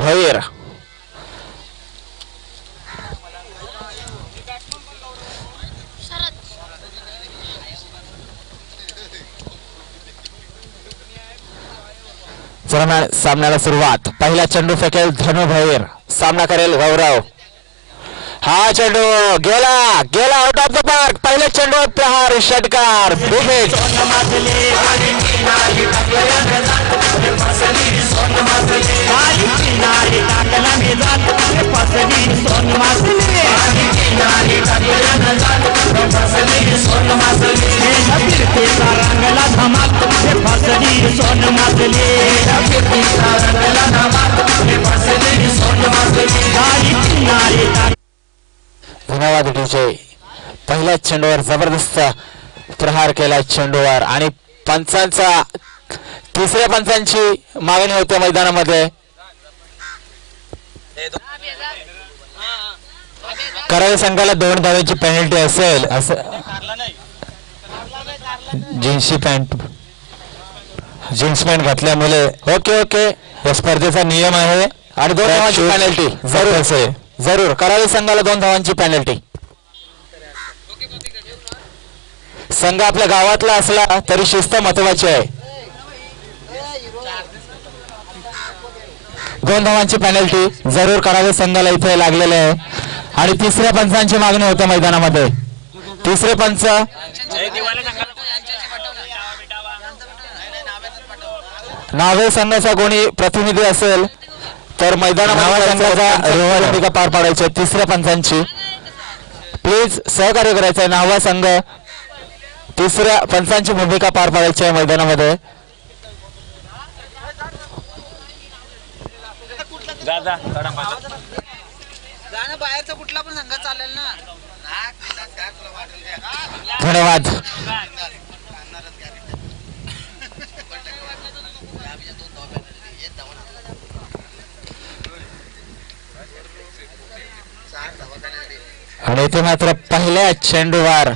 भोईर. सामन्याला सुरुवात. पहिला चेंडू फेकेल धनु भोईर, सामना करेल गौरव. हा चेंडू गेला गेला आउट ऑफ द पार्क. पहिल्या चेंडू प्रहार षटकार विकेट. धन्यवाद डीजे. पहिल्या चेंडूवर जबरदस्त प्रहार केला चेंडूवर आणि पंचांचा तिसऱ्या पंचांची मागणी होते मैदानामध्ये. करावे संघाला 2 धावांची पेनल्टी असेल असं जीन्स पॅन्ट घातल्यामुळे. ओके ओके, या स्पर्धेचा नियम आहे आणि 2 धावांची पेनल्टी जरूर असेल. जरूर करावे संघाला 2 धावांची पेनल्टी. संघ आपल्या गावातला असला तरी शिस्त महत्वाची आहे. 2 धावांची पेनल्टी जरूर करावे संघाला इथे लागलेले आहे आणि तिसऱ्या पंचांची मागणी होते मैदानामध्ये. तिसरे पंच नावे संघाचा कोणी प्रतिनिधी असेल तर मैदानामध्ये संघाचा भूमिका पार पाडायची. तिसऱ्या पंचांची प्लीज सहकार्य करायचं आहे. नावा संघ तिसऱ्या पंचांची भूमिका पार पाडायची आहे मैदानामध्ये. धन्यवाद. आणि इथे मात्र पहिल्या चेंडूवर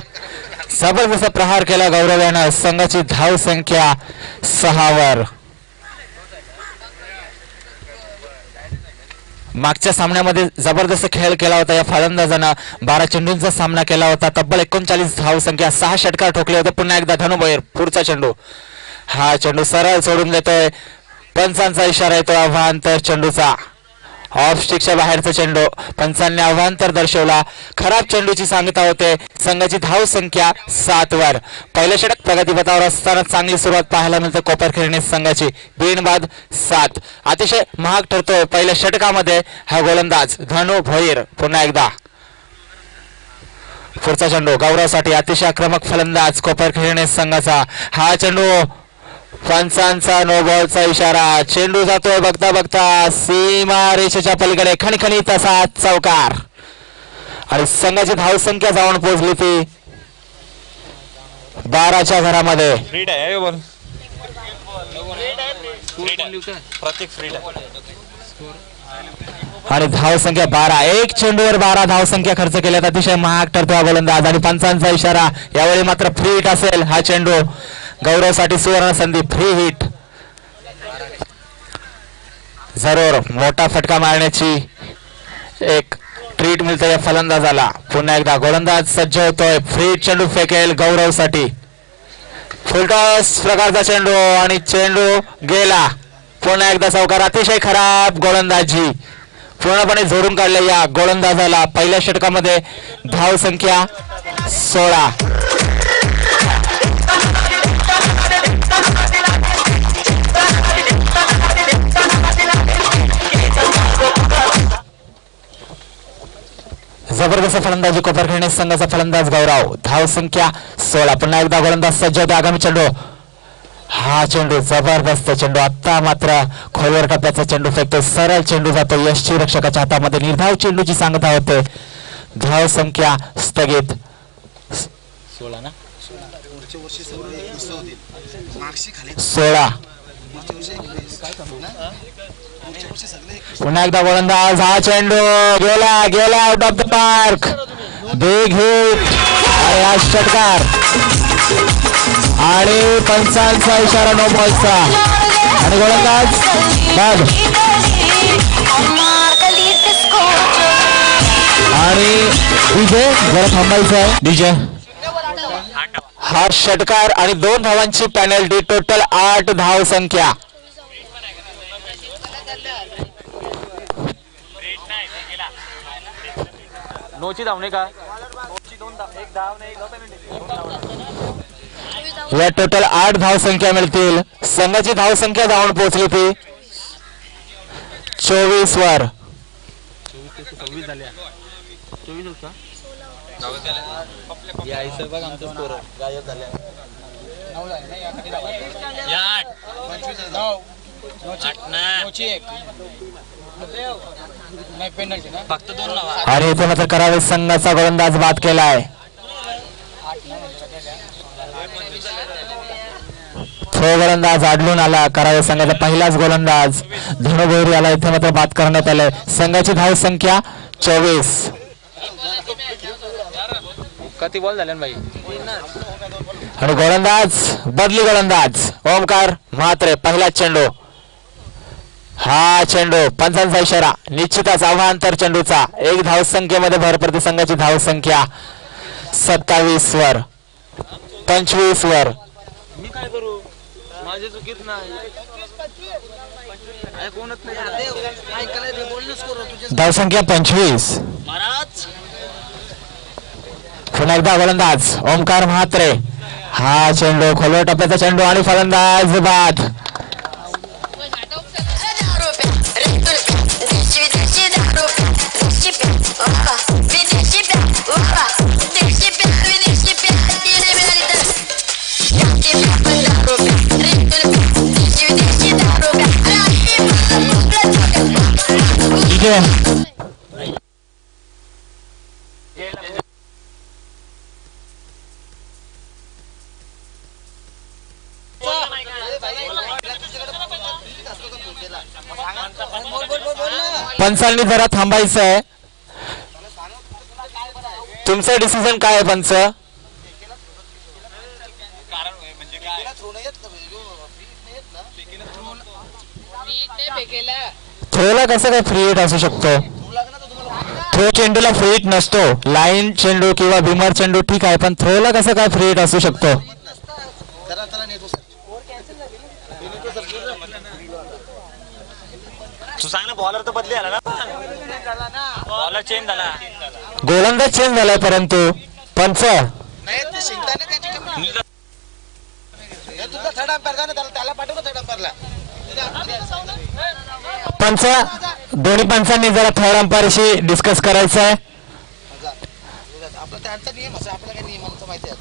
जबरदस्त प्रहार केला गौरव यानं. संघाची धाव संख्या 6 वर. मागच्या सामन्यामध्ये जबरदस्त खेळ केला होता या फलंदाजानं. 12 चेंडूंचा सामना केला होता. तब्बल 39 धाव संख्या, 6 षटकार ठोकले होते. पुन्हा एकदा धनु भोईर. पुढचा चेंडू, हा चेंडू सरळ सोडून देतोय. पंचांचा इशारा येतो अवांतर चेंडूचा. ऑफ स्टिकच्या बाहेरचा चेंडू. पंचांनी अवांतर दर्शवला. खराब चेंडूची सांगता होते. संघाची धाव संख्या 7 वर. पहिलं षटक प्रगतीपथावर असताना चांगली सुरुवात पाहायला मिळते कोपरखैरणे संघाची. बिनबाद 7. अतिशय महाग ठरतोय पहिल्या षटकामध्ये हा गोलंदाज धनु भोईर. पुन्हा एकदा पुढचा चेंडू गौरवसाठी. अतिशय आक्रमक फलंदाज कोपरखैरणे संघाचा. हा चेंडू पंचांचा नो बॉलचा इशारा. चेंडू जातोय बघता बघता सीमा रेषेच्या पलीकडे. खणखणीत असा चौकार आणि संघाची धाव संख्या जाऊन पोहोचली ती 12च्या घरामध्ये. आणि धाव संख्या 12. 1 चेंडूवर 12 धाव संख्या खर्च केल्यात. अतिशय महाग ठरतो हा गोलंदाज आणि पंचांचा इशारा. यावेळी मात्र फ्री हिट असेल हा चेंडू. गौरवसाठी सुवर्ण संधी. Free hit. जरूर मोठा फटका मारण्याची एक ट्रीट मिळते या फलंदाजाला. पुन्हा एकदा गोलंदाज सज्ज होतोय. फ्री हिट चेंडू फेकेल गौरवसाठी. फुलटॉस प्रकारचा चेंडू आणि चेंडू गेला. पुन्हा एकदा चौकार. अतिशय खराब गोलंदाजी. पूर्णपणे झोडून काढले या गोलंदाजाला. पहिल्या षटकामध्ये धाव संख्या 16. जबरदस्त फलंदाजी कोपरखैरणे संघाचा फलंदाज गौरव. धाव संख्या 16. पुन्हा एकदा गोलंदाज सज्ज होते. आगामी चेंडू. हा चेंडू जबरदस्त चेंडू. आता मात्र खोलवर टप्प्याचा चेंडू फेकतो. सरळ चेंडू जातो यष्टी रक्षकाच्या हातामध्ये. निर्धाव चेंडूची सांगता होते. धाव संख्या स्थगित. 16. पुन्हा एकदा गोलंदाज. हा चेंडू गेला गेला out of the park. Big hit आणि हा षटकार आणि पंचांचा इशारा नो बॉलचा आणि गोलंदाज बाद. डीजे जरा थांबायचं आहे डीजे. हा षटकार आणि 2 धावांची पेनल्टी. टोटल 8 धाव संख्या. नोची धावणे का या टोटल 8 धाव संख्या मिळतील. संघाची धाव संख्या धावून पोहोचली ती 24 वर. 24 झाल्या. 24 होता या हिशोब बघ आमचा स्कोर गायब झाल्या. 9 झाले ना याकडे धावा. या 8 25 9 9ची 1 नाही पेनल्टी ना फक्त 2 लावा. आणि इथे मात्र करावे संघाचा गोलंदाज बाद केलाय. थ्रो गोलंदाज आढळून आला. करावे संघाचा पहिलाच गोलंदाज धनु भोईर याला इथे मात्र बाद करण्यात आले. संघाची धाव संख्या 24. किती बॉल झाले भाई. आणि गोलंदाज बदली गोलंदाज ओमकार म्हात्रे. पहिला चेंडू. हा चेंडू पंचांचा इशारा. निश्चितच आव्हांतर चेंडूचा. 1 धाव संख्येमध्ये भर पडते. संघाची धाव संख्या 27 वर 25 वर. मी काय करू माझे चुकीत नाही. धाव संख्या 25. पुन्हा एकदा गोलंदाज ओमकार म्हात्रे. हा चेंडू खोलवर टप्प्याचा चेंडू आणि फलंदाज बाद. पंचांनी जरा थांबायचं आहे. तुमचं डिसिजन काय आहे पंच? थ्रोला कसं काय फ्री हिट असू शकतो? थ्रो चेंडूला फ्री हिट नसतो. लाईन चेंडू किंवा बिमर चेंडू ठीक आहे, पण थ्रोला कसं काय फ्री हिट असू शकतो? तू सांग ना. बॉलर तर बदली आला ना. बॉलर चेंज झाला. गोलंदाज चेंज झालाय परंतु पंच पंच दोन्ही पंचांनी जरा थर्ड अंपायरशी डिस्कस करायचं आहे. त्यांचा नियम असं आपल्याला काही नियमांचं माहिती आहे.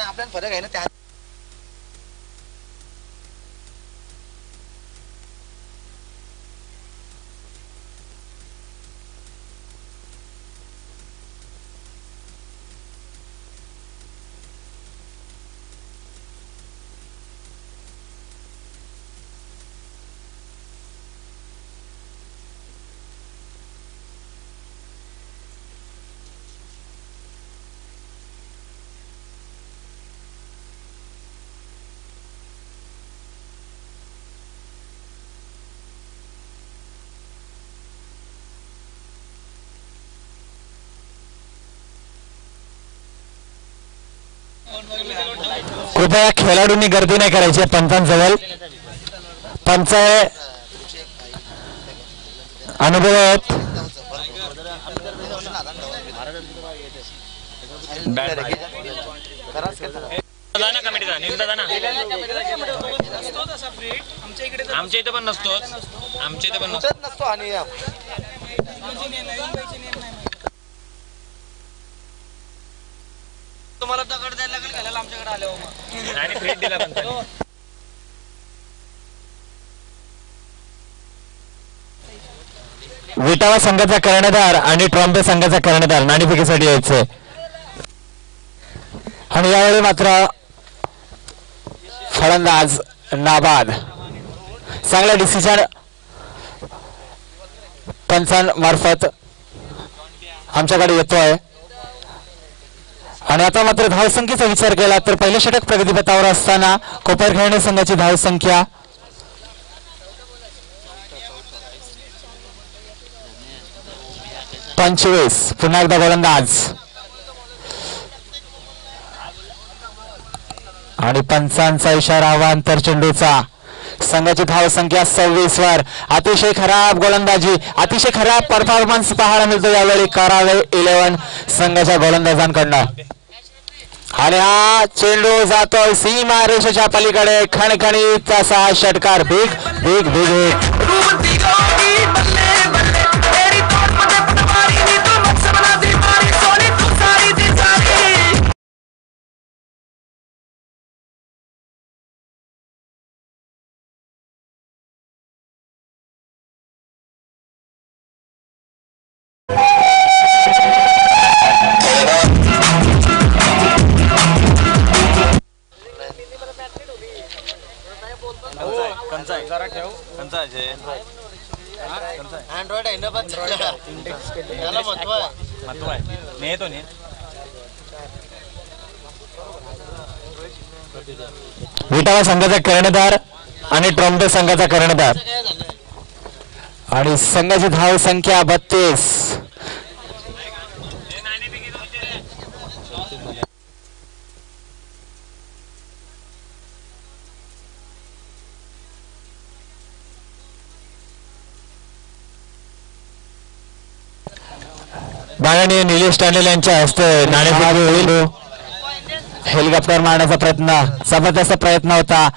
आपल्याला फरक आहे ना त्या. कृपया खेळाडूंनी गर्दी नाही करायची पंचांजवळ. पंच अनुभव आहेत. आमच्या इथे पण नसतो. आमच्या इथे पण नसतो. आणि तुम्हाला दगड द्यायला लागेल घालायला आमच्याकडे आल्यावर आणि फ्री दिला पण. विटावा संघाचा कर्णधार आणि ट्रॉम्पे संघाचा कर्णधार नाणेफेकीसाठी यायचे. आणि यावेळी मात्र फलंदाज नाबाद. चांगला डिसिजन पंचांमार्फत आमच्याकडे येतोय. आणि आता मात्र धावसंख्येचा विचार केला तर पहिले षटक प्रगतीपथावर असताना कोपरखेळणे संघाची धावसंख्या 25. पुन्हा एकदा गोलंदाज आणि पंचांचा इशारा हवा अंतर चेंडूचा. संघाची धाव संख्या 26 वर. अतिशय खराब गोलंदाजी, अतिशय खराब परफॉर्मन्स पाहायला मिळतो यावेळी करावे 11 संघाच्या गोलंदाजांकडनं. आणि हा चेंडू जातोय सीमा रेषेच्या पलीकडे. खणखणीत असा षटकार. बिग बिग बिग अँड्रॉइड आहे ना पण त्याला महत्व आहे. विटावा संघाचा कर्णधार आणि ट्रॉम्बे संघाचा कर्णधार. आणि संघाची धाव संख्या 32. माननीय निलेश टांडेल यांच्या हस्ते नाणेफेक हेलिकॉप्टर मारण्याचा प्रयत्न, जबरदस्त प्रयत्न होता.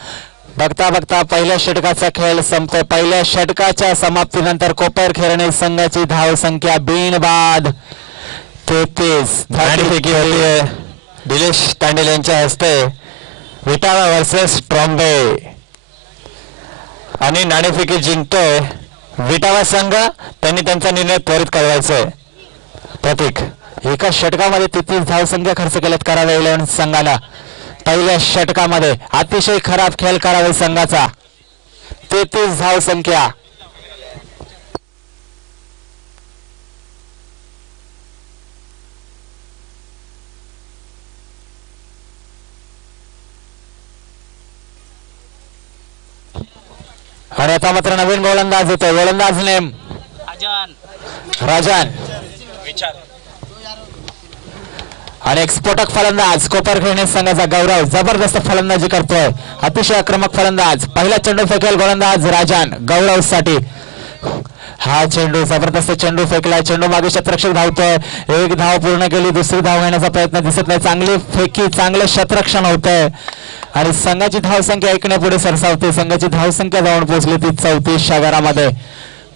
बघता बघता पहिल्या षटकाचा खेळ संपतो. पहिल्या षटकाच्या समाप्तीनंतर कोपर खेळणे संघाची धाव संख्या बिनबाद 33. नाणेफेकी होती निलेश टांडेल यांच्या हस्ते विटावा वर्सेस ट्रॉम्बे आणि नाणेफेकी जिंकतोय विटावा संघ. त्यांनी त्यांचा निर्णय त्वरित कळवायचा आहे. प्रतीक, एका षटकामध्ये 33 धावसंख्या खर्च केल्यात करावे 11 संघाला. पहिल्या षटकामध्ये अतिशय खराब खेळ करावे संघाचा. 33 धावसंख्या. आणि आता मात्र नवीन गोलंदाज येतोय. गोलंदाज नेम राजन आणि एक स्फोटक फलंदाज कोपर खेळणे संघाचा गौरव. जबरदस्त फलंदाजी करतोय. अतिशय आक्रमक फलंदाज. पहिला चेंडू फेकेल गोलंदाज राजन गौरव साठी. हा चेंडू जबरदस्त चेंडू फेकलाय. चेंडू मागे शतरक्षक धावतोय. एक धाव पूर्ण केली. दुसरी धाव घेण्याचा प्रयत्न दिसत नाही. चांगली फेकी, चांगलं शतरक्षण होतंय आणि संघाची धावसंख्या 1 पुढे सरसावते. संघाची धावसंख्या जाऊन पोहोचली ती 34 घरामध्ये.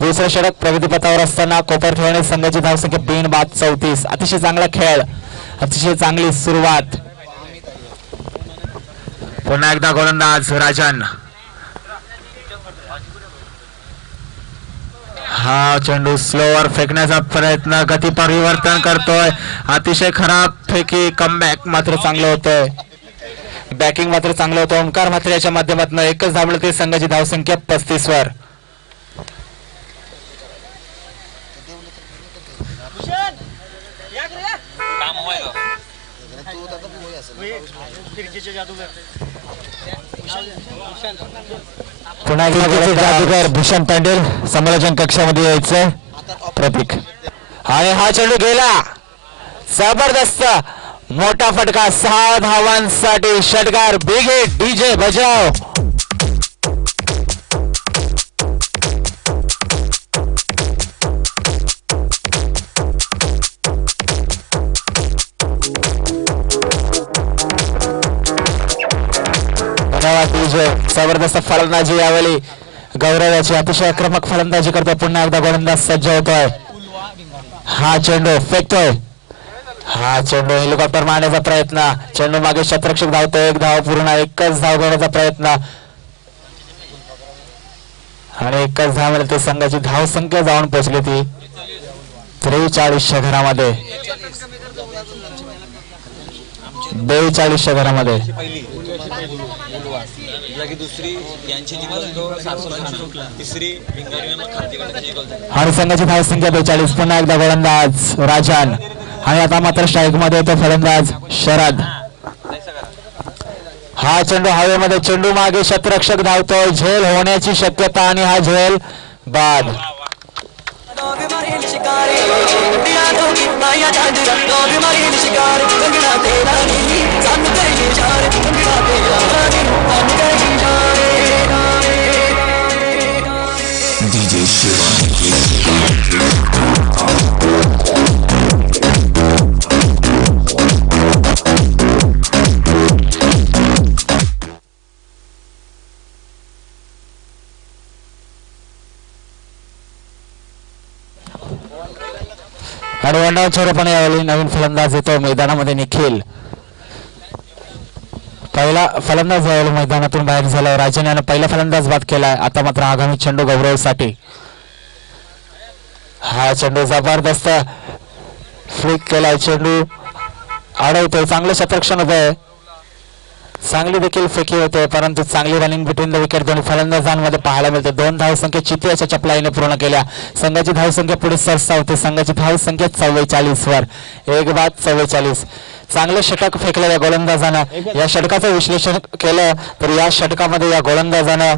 दुसरं षटक प्रगतीपथावर असताना कोपर खेळणे संघाची धावसंख्या बिनबाद 34. अतिशय चांगला खेळ, अतिशय चांगली सुरुवात. पुन्हा एकदा गोलंदाज राजन. हा चेंडू स्लोवर फेकण्याचा प्रयत्न, गती परिवर्तन करतोय. अतिशय खराब फेकी. कमबॅक मात्र चांगलं होतंय. बॅकिंग मात्र चांगलं होतं. ओंकार मात्र याच्या माध्यमातून एकच धाव मिळते. संघाची धावसंख्या 35 वर. पुन्हा एकदा जादूगर भूषण तांडेल समालोचन कक्षामध्ये यायचं. प्रतीक आणि हा चेंडू गेला. जबरदस्त मोठा फटका. 6 धावांसाठी षटकार. Big hit. डीजे बजाव. जबरदस्त फलंदाजी यावेळी गौरव याची. अतिशय आक्रमक फलंदाजी करतोय. पुन्हा एकदा गोलंदाज सज्ज होतोय. हा चेंडू फेकतोय. हा चेंडू हेलिकॉप्टर मारण्याचा प्रयत्न. चेंडू मागे शतरक्षक धावतोय. एक धाव पूर्ण. एकच धाव घेण्याचा प्रयत्न आणि एकच धाव मिळते. संघाची धाव संख्या जाऊन पोहोचली ती 43 घरामध्ये. 42 घरामध्ये. आणि संघाची धाव संख्या 42. पुन्हा एकदा गोलंदाज राजन आणि आता मात्र स्ट्राईक मध्ये येतो फलंदाज शरद. हा चेंडू हवेमध्ये. चेंडू मागे शतरक्षक धावतोय. झेल होण्याची शक्यता आणि हा झेल बाद. माया चांद रंगों में मरीन शिकार कंगना तेरा नी सन तेरी यार कंगना तेरा नी सन तेरी यार DJ आणि वंडावच्या रूपाने यावेळी नवीन फलंदाज येतो मैदानामध्ये निखिल. पहिला फलंदाज यावेळी मैदानातून बाहेर झाला. राजन यानं पहिला फलंदाज बाद केलाय. आता मात्र आगामी चेंडू गौरवसाठी. हा चेंडू जबरदस्त फ्लिक केलाय. चेंडू अडवतोय. चांगलं क्षेत्ररक्षण होतंय. चांगली देखील फेकी होते परंतु चांगली रनिंग बिटवीन द विकेट दोन्ही फलंदाजांमध्ये पाहायला मिळते. 2 धावसंख्या चित्याच्या चपलाईने पूर्ण केल्या. संघाची धावसंख्या पुढे सरसावते. संघाची धावसंख्या 44 वर. एक बाद 44. चांगले षटक फेकलेल्या गोलंदाजानं या षटकाचं विश्लेषण केलं तर या षटकामध्ये या गोलंदाजानं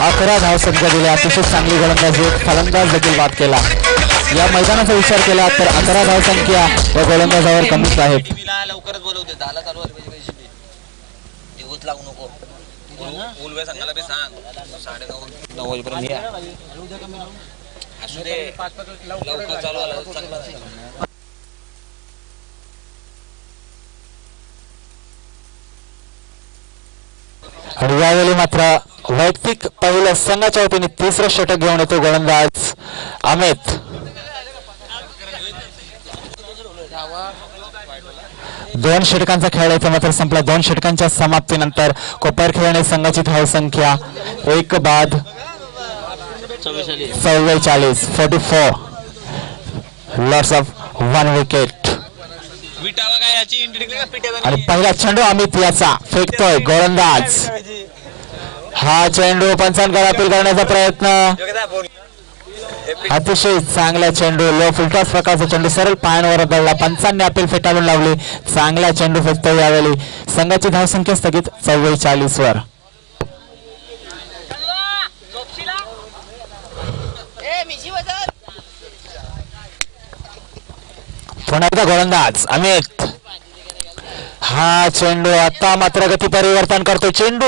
11 धावसंख्या दिल्या. अतिशय चांगली गोलंदाजी. फलंदाज देखील बाद केला. या मैदानाचा विचार केला तर 11 धावसंख्या या गोलंदाजावर कमीच आहेत. लवकरच बोलवते झाला चालू दिवस लागू नको उलवे सांगायला बी सांग 9:30 वाजेपर्यंत या असू दे लवकर चालू आला चांगला. आणि यावेळी मात्र वैयक्तिक पहिलं संघाच्या वतीने 3रं षटक घेऊन येतो गोलंदाज अमित. दोन षटकांचा खेळ इथे मात्र संपला. 2 षटकांच्या समाप्तीनंतर कोपर खेळणे संघाची धावसंख्या 1 बाद 44. 44 लॉस ऑफ 1 विकेट. आणि पहिला चेंडू अमित याचा फेकतोय गोलंदाज. हा चेंडू पंचांकडे अपील करण्याचा प्रयत्न. अतिशय चांगला चेंडू. लो फुलटॉस प्रकारचा चेंडू सरळ पायांवर दळला. पंचांनी अपील फेटाळून लावली. चांगला चेंडू फेकतो यावेळी. संघाची धावसंख्या स्थगित 44 वर. पुन्हा एकदा गोलंदाज अमित. हा चेंडू आता मात्र गती परिवर्तन करतो. चेंडू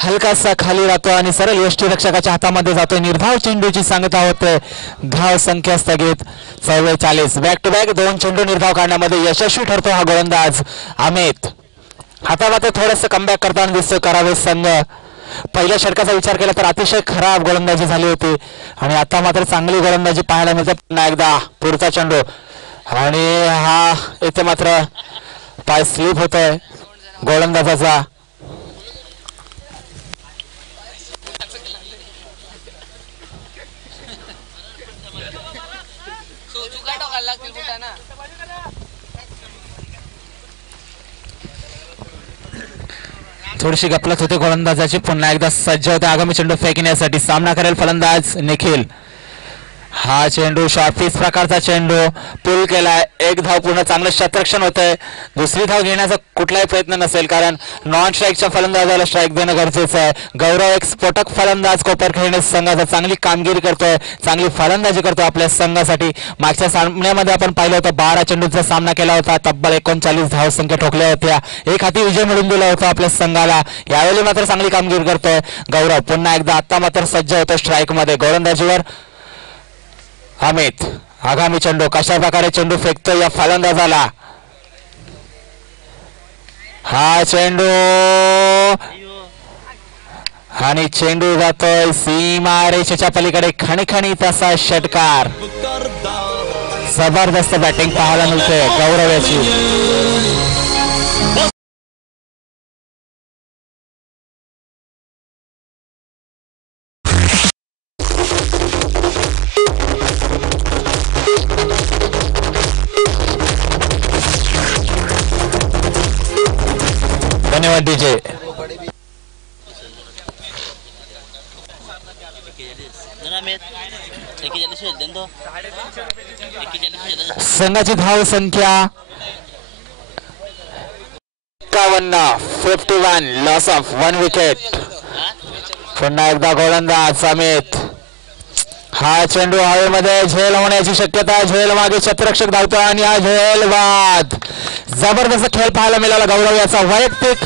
हलकासा खाली राहतो आणि सरळ यष्टीरक्षकाच्या हातामध्ये जातोय. निर्धाव चेंडूची सांगता होते. धाव संख्या स्थगित 44. बॅक टू बॅक 2 चेंडू निर्धाव काढण्यामध्ये यशस्वी ठरतो हा गोलंदाज अमित. आता मात्र थोडंसं कमबॅक करताना दिसतोय करावे संघ. पहिल्या षटकाचा विचार केला तर अतिशय खराब गोलंदाजी झाली होती आणि आता मात्र चांगली गोलंदाजी पाहायला मिळते. पुन्हा एकदा पुढचा चेंडू आणि हा इथे मात्र पाय स्लिप होतोय गोलंदाजाचा. थोडीशी गपलत होते गोलंदाजाची. पुन्हा एकदा सज्ज होते आगामी चेंडू फेकण्यासाठी. सामना करेल फलंदाज निखिल. हा चेंडू शॉर्टपिच प्रकारचा चेंडू पुल केलाय. 1 धाव पूर्ण. चांगलं क्षेत्ररक्षण होतंय. दुसरी धाव घेण्याचा कुठलाही प्रयत्न नसेल कारण नॉन स्ट्राईकच्या फलंदाजाला स्ट्राईक देणं गरजेचं आहे. गौरव एक स्फोटक फलंदाज कोपर खेळणे संघाचा चांगली कामगिरी करतोय. चांगली फलंदाजी करतो आपल्या संघासाठी. मागच्या सामन्यामध्ये आपण पाहिलं होतं 12 चेंडूंचा सामना केला होता. तब्बल 39 धावसंख्या ठोकल्या होत्या. एक हाती विजय मिळवून दिला होता आपल्या संघाला. यावेळी मात्र चांगली कामगिरी करतोय गौरव. पुन्हा एकदा आता मात्र सज्ज होतो स्ट्राईक मध्ये. गोलंदाजीवर अमित. आगामी चेंडू कशा प्रकारे चेंडू फेकतो या फलंदाजाला. हा चेंडू आणि चेंडू जातोय सीमा रेषेच्या पलीकडे. खणखणीत असा षटकार. जबरदस्त बॅटिंग पाहायला मिळते गौरव याची. धन्यवाद डीजे. संघाची धाव संख्या 51. Loss of 1 wicket. पुन्हा एकदा गोलंदाज अमित. हा चेंडू हवेमध्ये झेल होण्याची शक्यता. झेल मागे क्षेत्ररक्षक धावतो आणि हा झेल बाद. जबरदस्त खेळ पाहायला मिळाला गौरव याचा. वैयक्तिक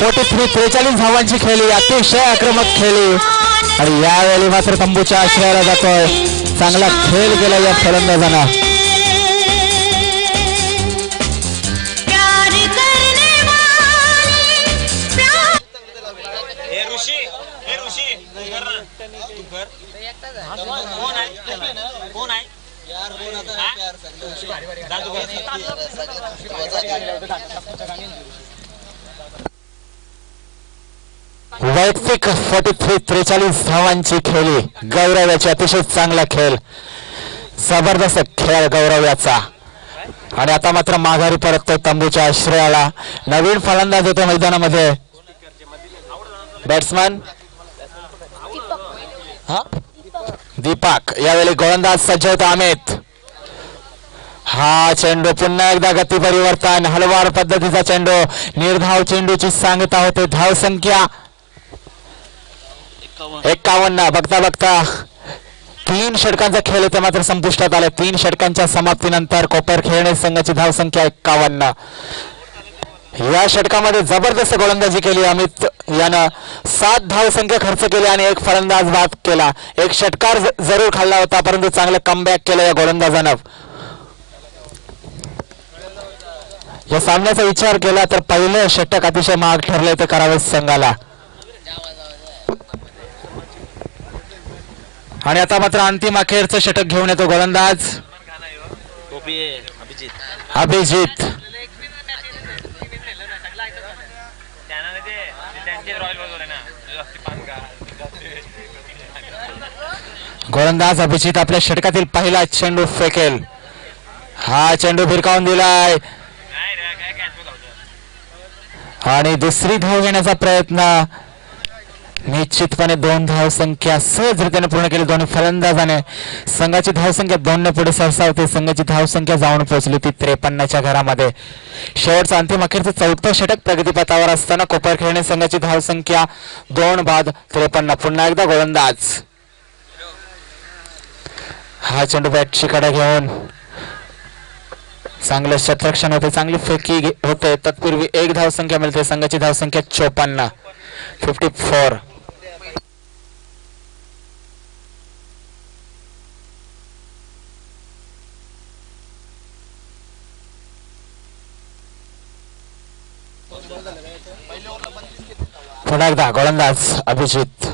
43 धावांची खेळी, अतिशय आक्रमक खेळी आणि यावेळी मात्र तंबूच्या आश्रयाला जातोय. चांगला खेळ केला या फलंदाजानं. वैयक्तिक 43 धावांची खेळी गौरव याची. अतिशय चांगला खेळ, जबरदस्त खेळ गौरव याचा. आणि आता मात्र माघारी परततोय तंबूच्या आश्रयाला. नवीन फलंदाज होते मैदानामध्ये. बॅट्समन दीपक. यावेळी गोलंदाज सज्ज होता अमित. हा चेंडू पुन्हा एकदा गती परिवर्तन. हलवार पद्धतीचा चेंडू. निर्धाव चेंडूची सांगता होते. धाव संख्या 51. बघता बघता 3 षटकांचा खेळ होते मात्र संपुष्टात आले. 3 षटकांच्या समाप्तीनंतर कोपर खेळणे संघाची धाव संख्या 51. या षटकामध्ये जबरदस्त गोलंदाजी केली अमित यानं. 7 धाव संख्या खर्च केली आणि 1 फलंदाज बाद केला. 1 षटकार जरूर खाल्ला होता परंतु चांगलं कमबॅक केलं या गोलंदाजानं. या सामन्याचा विचार केला तर पहिलं षटक अतिशय महाग ठरले ते करावे संघाला. आणि आता मात्र अंतिम अखेरचं षटक घेऊन येतो गोलंदाज अभिजित. गोलंदाज अभिजित आपल्या षटकातील पहिला चेंडू फेकेल. हा चेंडू भिरकावून दिलाय आणि दुसरी धाव घेण्याचा प्रयत्न. निश्चितपणे 2 धाव संख्या सहजरित्याने पूर्ण केली दोन्ही फलंदाजाने. संघाची धाव संख्या 2 ने पुढे सरसावते. संघाची धाव संख्या जाऊन पोहोचली ती 53च्या घरामध्ये. शेवटचं अंतिम अखेरचं 4थं षटक प्रगतीपथावर असताना कोपर खेळणे संघाची धाव संख्या 2 बाद 53. पुन्हा एकदा गोलंदाज. हा चेंडू बॅटची कडे घेऊन चांगलं क्षेत्ररक्षण होते. चांगली फेकी होते. तत्पूर्वी 1 धाव संख्या मिळते. संघाची धाव संख्या 54. पुन्हा एकदा गोलंदाज अभिजित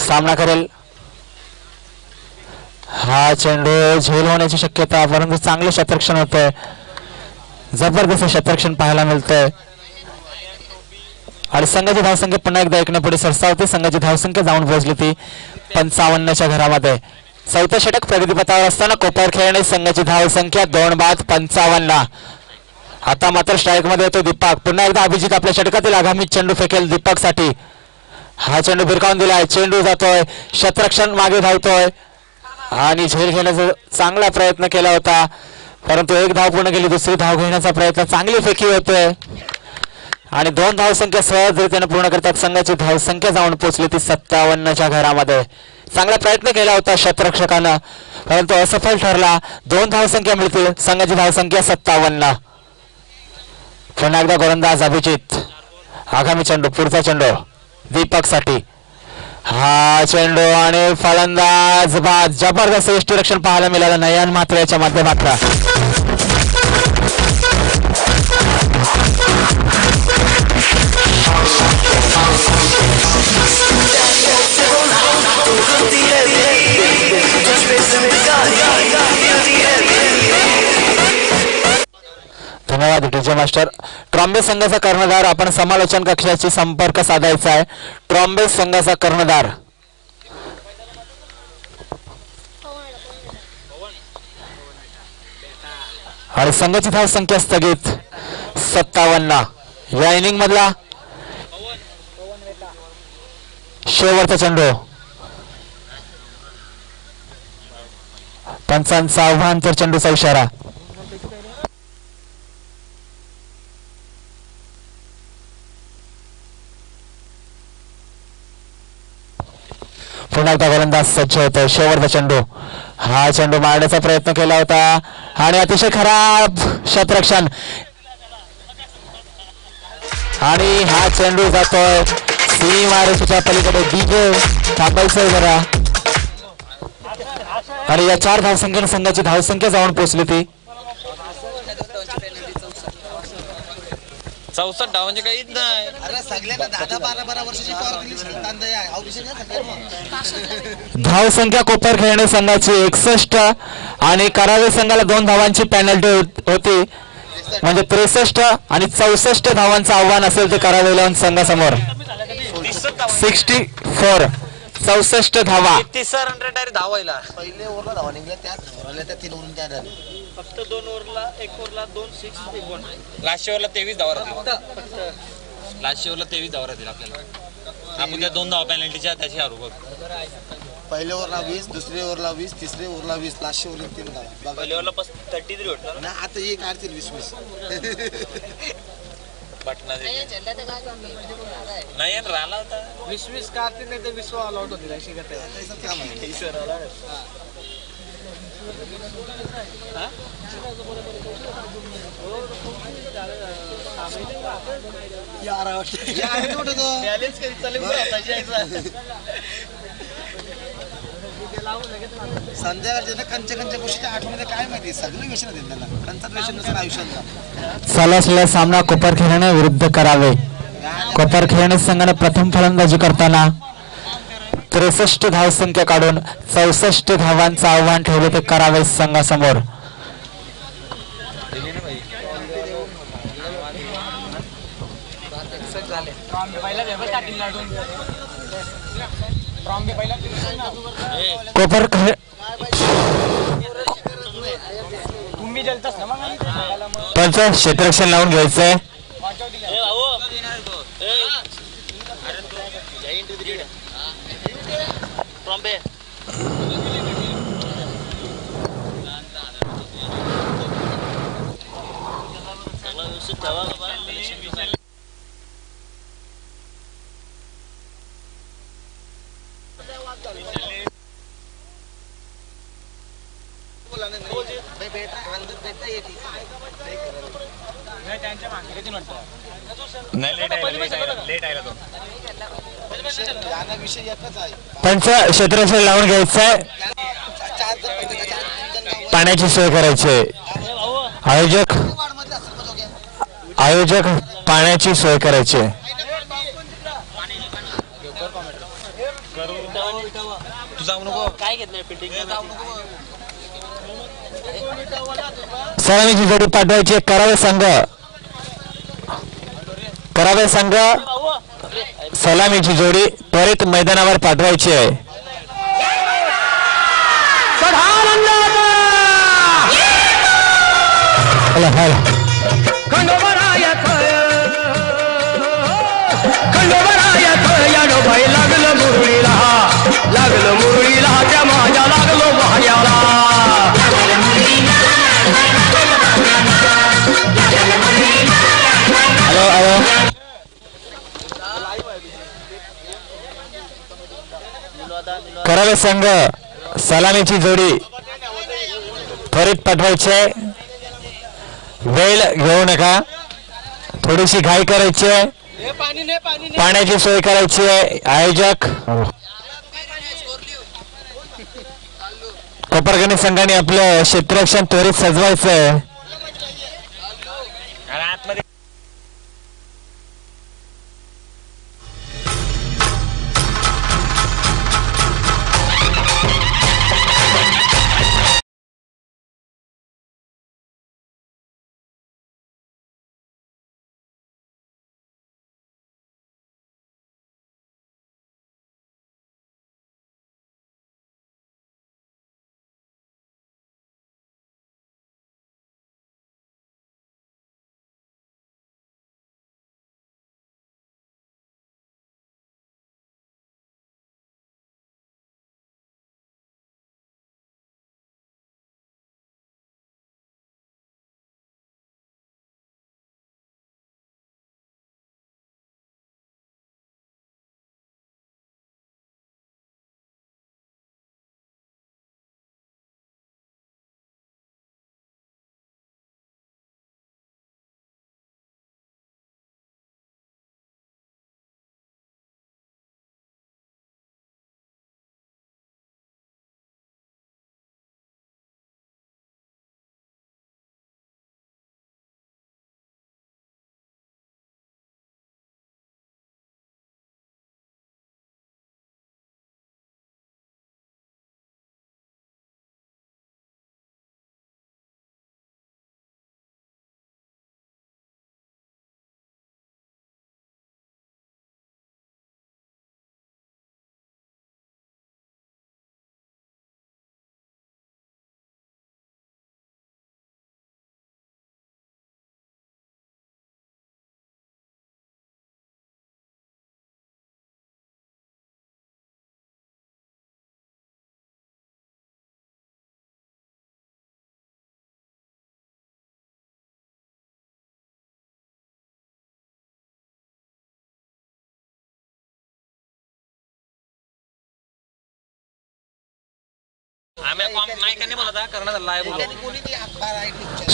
सामना करेल. हा चेंडू झेल होण्याची शक्यता परंतु चांगलं क्षेत्ररक्षण होतंय. जबरदस्त क्षेत्ररक्षण पाहायला मिळतंय आणि संघाची धावसंख्या पुन्हा एकदा 1 ने पुढे सरसावते. संघाची धावसंख्या जाऊन पोहोचली ती 55च्या घरामध्ये. 4थं षटक प्रगतीपथावर असताना कोपर खेळणे संघाची धावसंख्या 2 बाद 55. आता मात्र स्ट्राईक मध्ये येतो दीपक. पुन्हा एकदा अभिजित आपल्या षटकातील आगामी चेंडू फेकेल दीपक साठी. हा चेंडू भिरकावून दिलाय. चेंडू जातोय. क्षेत्ररक्षण मागे धावतोय आणि झेल घेण्याचा चांगला प्रयत्न केला होता परंतु 1 धाव पूर्ण केली. दुसरी धाव घेण्याचा प्रयत्न. चांगली फेकी होते आणि 2 धाव संख्या सहजरित्याने पूर्ण करतात. संघाची धाव संख्या जाऊन पोहोचली ती 57च्या घरामध्ये. चांगला प्रयत्न केला होता क्षेत्ररक्षकानं परंतु असफल ठरला. 2 धाव संख्या मिळतील. संघाची धाव संख्या 57. पुन्हा एकदा गोलंदाज अभिजित. आगामी चेंडू. पुढचा चेंडू दीपक साठी. हा चेंडू आणि फलंदाज बाद. जबरदस्त यष्टीरक्षण पाहायला मिळालं नयन मात्र याच्या माध्यमातून. धन्यवाद डीजे मास्टर. ट्रॉम्बे संघाचा कर्णधार आपण समालोचन कक्षाशी संपर्क साधायचा आहे. ट्रॉम्बे संघाचा कर्णधार आणि संघाची धाव संख्या स्थगित 57. या इनिंग मधला शेवटचा चेंडू. पंचांचा आव्हान तर चेंडूचा इशारा. पुन्हा एकदा गोलंदाज सज्ज होतो. शेवटचा चेंडू, हा चेंडू मारण्याचा प्रयत्न केला होता आणि अतिशय खराब शतरक्षण आणि हा चेंडू जातोय सीमारेषेच्या पलीकडे. डीजे थांबायचंय जरा. आणि या 4 धावसंख्येने संघाची धावसंख्या जाऊन पोहोचली ती 64 धाव म्हणजे काहीच नाही. अरे सगळ्यांना 10-12 वर्षाची पॉवर दिली संतान दया धावसंख्या कोपर खेळणे संघाची 61 आणि करावे संघाला 2 धावांची पेनल्टी होती. म्हणजे 63 आणि 64 धावांचं आव्हान असेल ते करावे इलेव्हन संघासमोर. 64 64 धावा. 30 रन डायरेक्ट धावायला. पहिले ओव्हरला धावा निघल्या त्याच धावल्या त्या 3 ओव्हरून त्या झाल्या. फक्त 2 ओव्हरला 1 ओव्हरला 2 6 1 1. लास्ट ओव्हरला 23 धावा राहतील. लास्ट ओव्हरला 23 धावा राहतील आपल्याला. आपण त्या 2 धावा पेनल्टीच्या त्याची हारू बघ. पहिले ओव्हरला 20, दुसरे ओव्हरला 20, तिसरे ओव्हरला 20, लास्ट ओव्हरला 3 धावा. पहिल्या ओव्हरला 33 होतं ना आता एक काढतील 20-20. पटना नाही राहिला होता. 20 काढतील नाही तर 20 ऑल आउट होतील अशी गत आहे. काम आहे. यार कुठं तो? बॅलन्स कधी चालेल संध्याकाळच्या कंच्या गोष्टीच्या आठवणीमध्ये काय माहिती सगळे व्यसन आहेत त्यांना. कंचात व्यसन नसेल आयुष्यात. सलासला सामना कोपरखेळणे विरुद्ध करावे. कोपरखेळणे संघाने प्रथम फलंदाजी करताना 63 धावसंख्या काढून 64 धावांचं आव्हान ठेवले ते करावे संघासमोर. कोपरखेळ तुम्ही जलतास ना मग त्यांचं क्षेत्ररक्षण लावून घ्यायचंय. विषय एकच आहे. त्यांचं क्षेत्ररक्षण लावून घ्यायचंय. पाण्याची सोय करायची. आयोजक पाण्याची सोय करायची. तू जाऊ नको. काय घेतलंय फिटिंग सलामीची जोडी पाठवायची. करावे संघ सलामीची जोडी त्वरित मैदानावर पाठवायची आहे. लागलं मुरळीला त्या माझ्या लागलो भाग्याला. करावे संघ सलामीची जोडी त्वरित पाठवायची आहे. वेळ घेऊ नका. थोडीशी घाई करायची आहे. पाण्याची सोय करायची आहे. आयोजक कोपरखेळणे संघाने आपलं क्षेत्ररक्षण त्वरित सजवायचं आहे.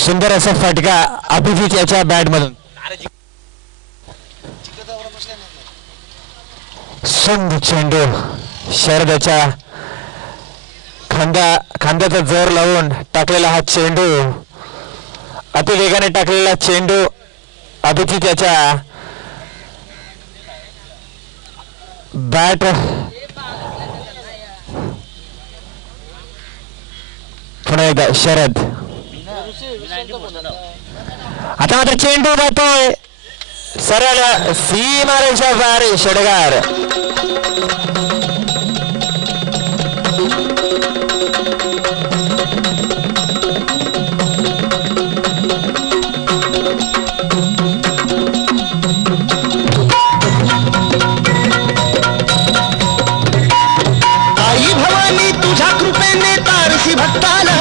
सुंदर असा फटका अभिजित याच्या बॅट मधून. सुंद चेंडू शरदच्या खांद्याचा जोर लावून टाकलेला हा चेंडू, अतिवेगाने टाकलेला चेंडू अभिजित याच्या बॅट पुन्हा एकदा शरद. आता मात्र चेंडू जातोय सरळ सीमारेषा पार. षटकार आई भवानी तुझ्या कृपेने तारसी भक्ताला,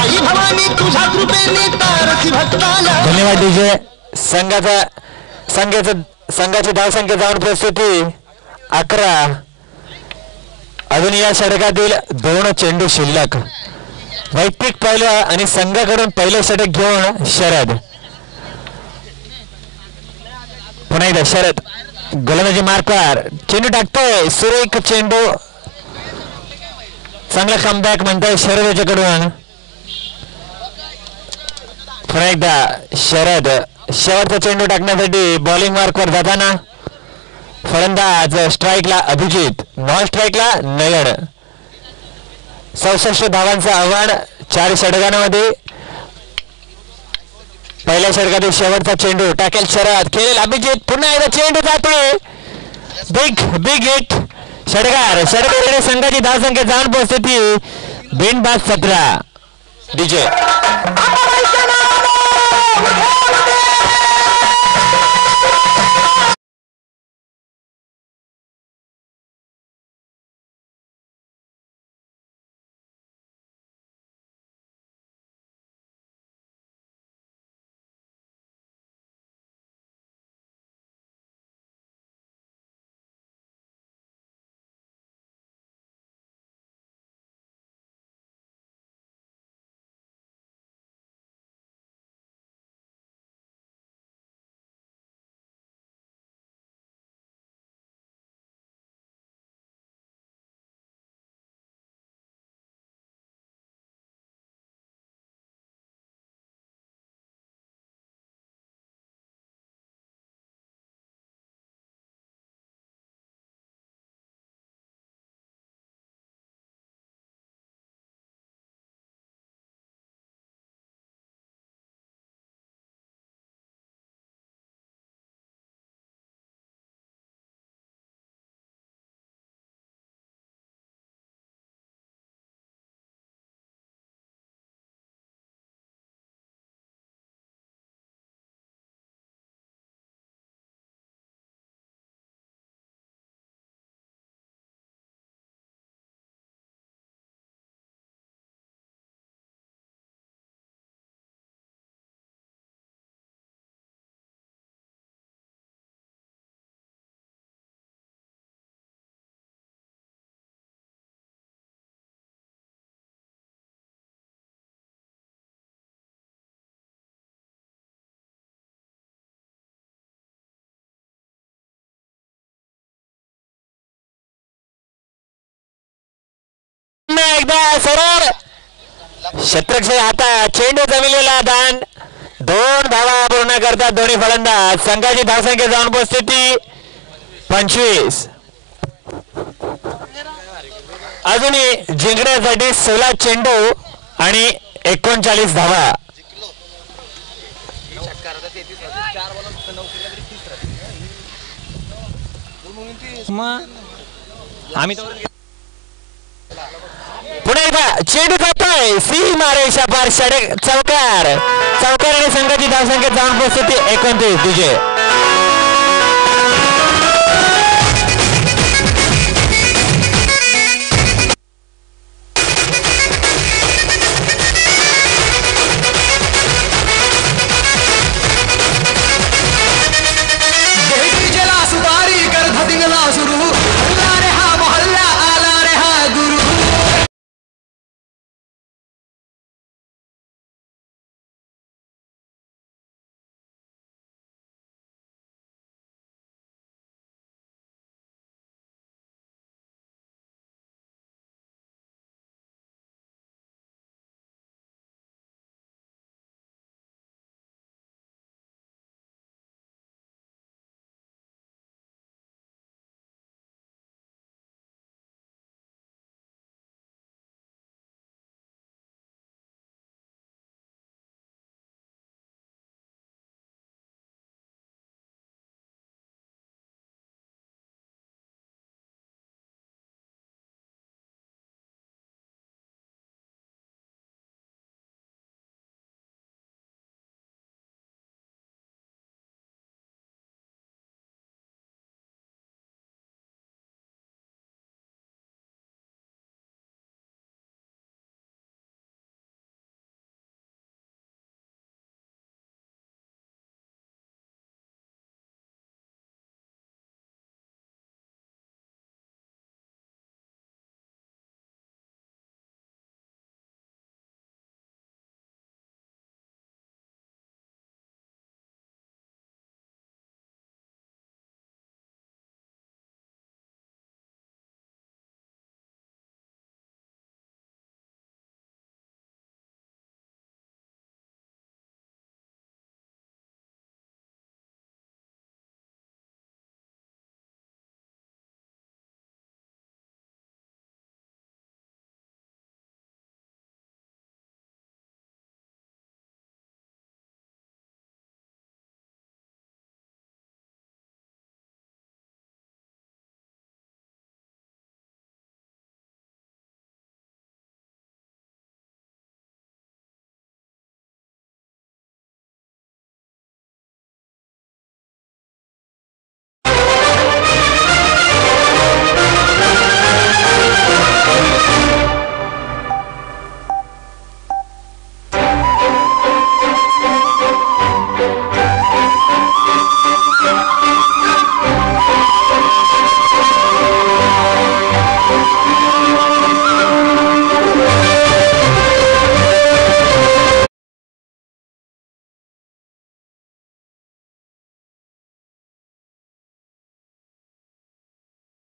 आई भवानी तुझ्या कृपेने तारसी भक्ताला. धन्यवाद डीजे. संघाची धावसंख्या जाऊन प्रस्तुती 11. अजून या षटकातील 2 चेंडू शिल्लक. वैयक्तिक पहिलं आणि संघाकडून पहिलं षटक घेऊन शरद. पुन्हा एकदा शरद गोलंदाजी मार्कवर चेंडू टाकतोय. सुरेख चेंडू, चांगला कमबॅक म्हणतोय शरद याच्याकडून. पुन्हा एकदा शरद शेवटचा चेंडू टाकण्यासाठी बॉलिंग मार्कवर जाताना फलंदाज स्ट्राईकला अभिजित, नॉन स्ट्राईकला नयन. 64 धावांचं आव्हान 4 षटकांमध्ये. पहिल्या षटकातील शेवटचा चेंडू टाकेल शरद, खेळेल अभिजित. पुन्हा एकदा चेंडू जातोय. Big hit. षटकार संघाची धावसंख्या जाऊन पोहोचते बिनबाद 17. डीजे एकदा सरळ शतकच्या हातात चेंडू जमिलेला दान. 2 धावा पूर्ण करतात दोन्ही फलंदाज. संघाची धावसंख्या जाऊन पोहोचते 25. अजूनही जिंकण्यासाठी 16 चेंडू आणि 39 धावा. पुन्हा एकदा चेंडू जातोय सीमारेषा पार. चौकार आणि संघाची धावसंख्या जाऊन पोहोचते 29. तुझे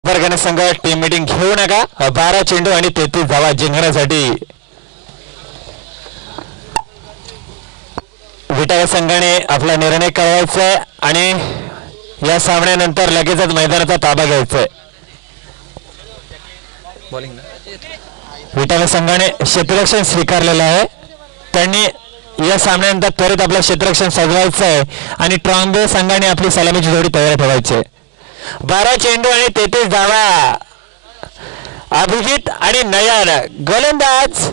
वर्गाने संघ टीम मीटिंग घेऊ नका. 12 चेंडू आणि 33 धावा जिंकण्यासाठी विटा संघाने आपला निर्णय कळवायचा आहे आणि या सामन्यानंतर लगेचच मैदानाचा ताबा घ्यायचा आहे. विटा संघाने क्षेत्ररक्षण स्वीकारलेलं आहे. त्यांनी या सामन्यानंतर त्वरित आपलं क्षेत्ररक्षण सजवायचं आहे आणि ट्रॉम्बे संघाने आपली सलामीची जोडी तयार ठेवायची आहे. 12 चेंडू आणि 33 धावा. अभिजित आणि नयन गोलंदाज.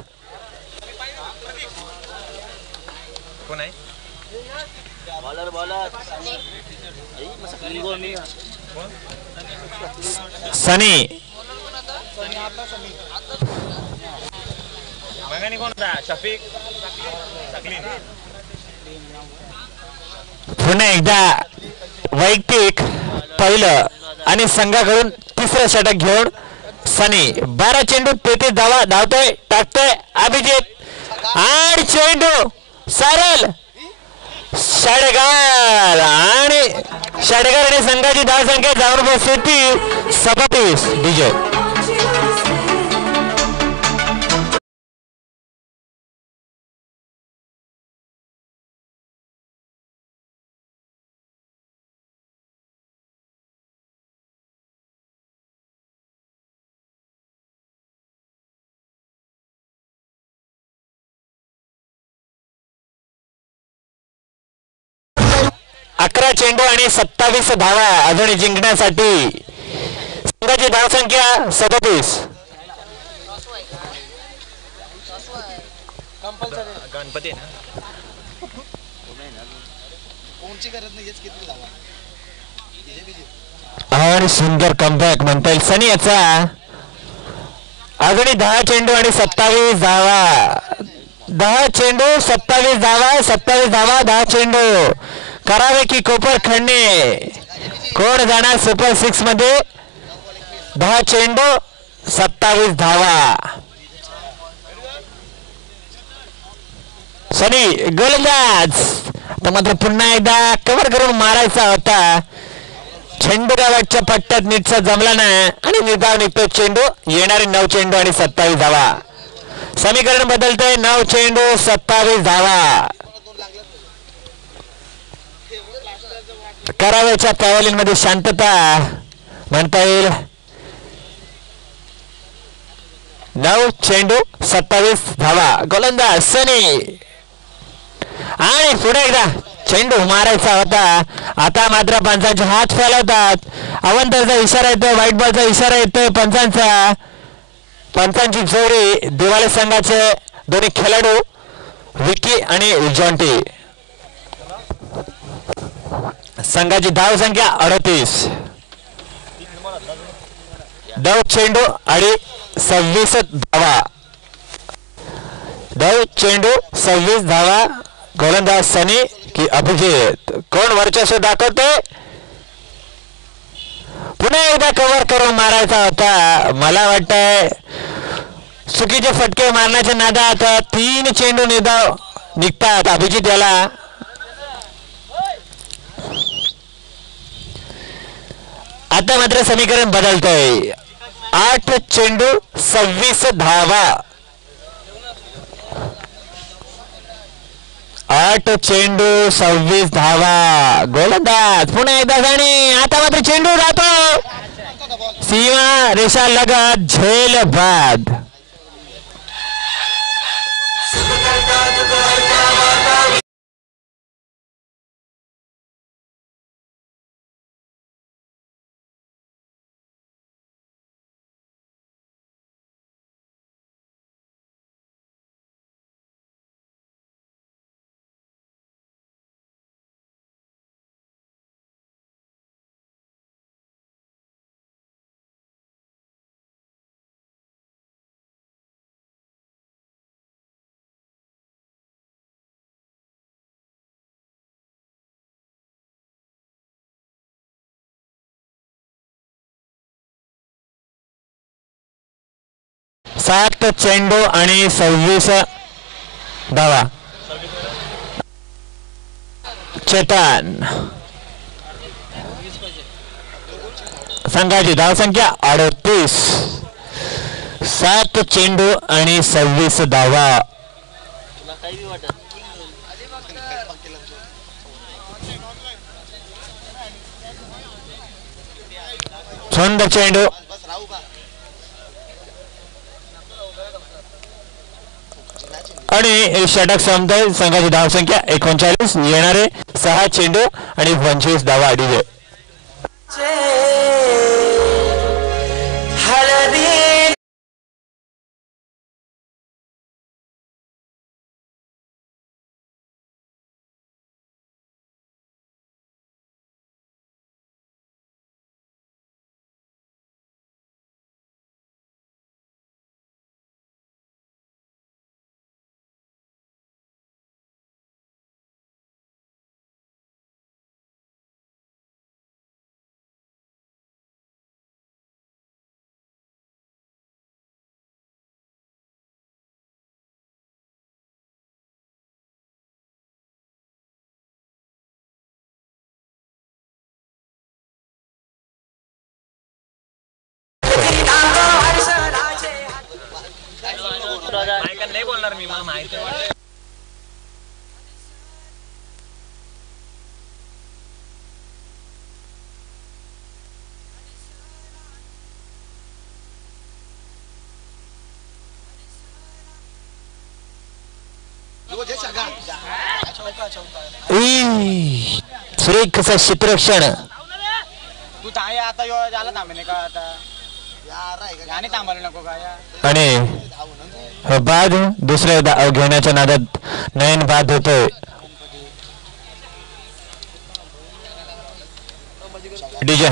सनी पुन्हा एकदा वैयक्तिक पहिलं आणि संघाकडून तिसरं षटक घेऊन सनी. 12 चेंडू 33 धावा धावतोय टाकतोय अभिजित आणि चेंडू सरळ षटकार आणि षटकार आणि संघाची धावसंख्या जाऊन बसते 37. विजय अकरा चेंडू आणि 27 धावा अजून जिंकण्यासाठी संघाची धावसंख्या 37. गणपती कोणची गरज नाही किती धावा आणि सुंदर कमबॅक म्हणता येईल सनी याचा. अजूनही 10 चेंडू आणि 27 धावा. 10 चेंडू 27 धावा. 27 धावा 10 चेंडू. करावे की कोपर खणणे. कोण जाणार सुपर 6 मध्ये. 10 चेंडू 27 धावा. सनी गोलंदाज. तर मात्र पुन्हा एकदा कव्हर करून मारायचा होता. चेंडू गावाच्या पट्ट्यात नीटचा जमला नाही आणि निर्धाव निघतो चेंडू. येणारे 9 चेंडू आणि 27 धावा. समीकरण बदलतंय. 9 चेंडू 27 धावा. कराव्याच्या पॅव्हलियनमध्ये शांतता म्हणता येईल. 9 चेंडू 27 धावा. गोलंदाज सनी आणि पुढे एकदा चेंडू मारायचा होता. आता मात्र पंचांचे हात फैलवतात. अवंतरचा इशारा येतोय. व्हाईट बॉलचा इशारा येतोय पंचांचा. पंचांची जोडी दिवाळे संघाचे दोन्ही खेळाडू विकी आणि जॉन्टी. संघाची धाव संख्या 38. 9 चेंडू आणि 26 धावा. 9 चेंडू 26 धावा. गोलंदाज सनी की अभिजित. कोण वर्चस्व दाखवते. पुन्हा एकदा कव्हर करून मारायचा होता. मला वाटतंय चुकीचे फटके मारण्याच्या नादात 3 चेंडू निर्धाव निघतात अभिजित याला. आता मात्र समीकरण बदलतंय. 8 चेंडू 26 धावा. 8 चेंडू 26 धावा. गोलंदाज पुन्हा एकदा जाणे. आता मात्र चेंडू जातो सीमा रेषा लगत. झेल बाद. सात चेंडू आणि 26 धावा. चेतन संघाची धावसंख्या 38. 7 चेंडू आणि 26 धावा. सुंदर चेंडू आणि षटक संपतोय. संघाची धावसंख्या 39. येणारे 6 चेंडू आणि 25 धावा अडीजे. नाही बोलणार मी, मला माहिती आहे. सुरेख क्षेत्ररक्षण. तू ताय आता यो झाला थांबे का आता याने थांबायला नको का या. आणि बाद दुसऱ्या डाव घेण्याच्या नादात नयन बाद होतोय. डीजे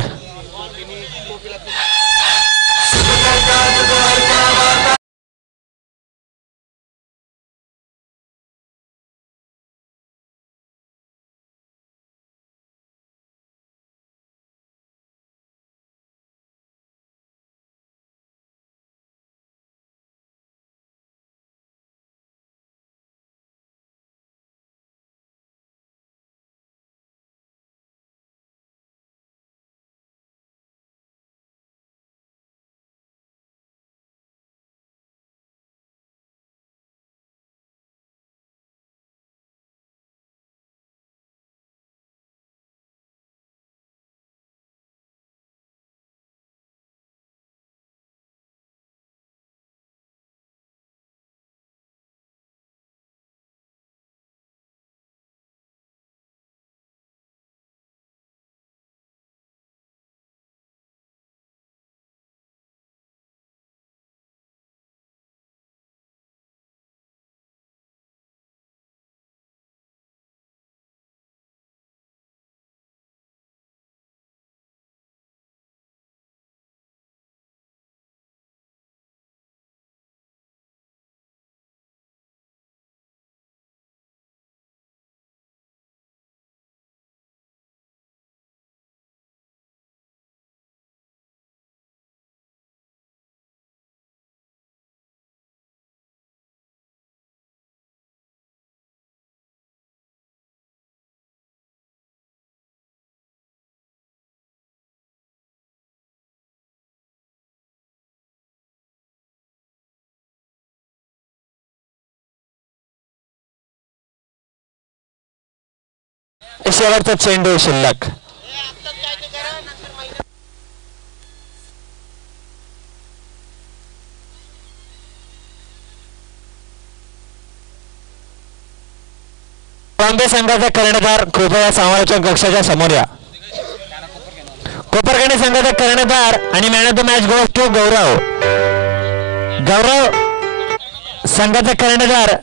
शेवटचा चेंडू शिल्लक. बॉम्बे संघाचा कर्णधार कृपया समालोचन कक्षाच्या समोर या. कोपरखंड संघाचा कर्णधार आणि man of the match goes to Gaurav. Gaurav संघाचा कर्णधार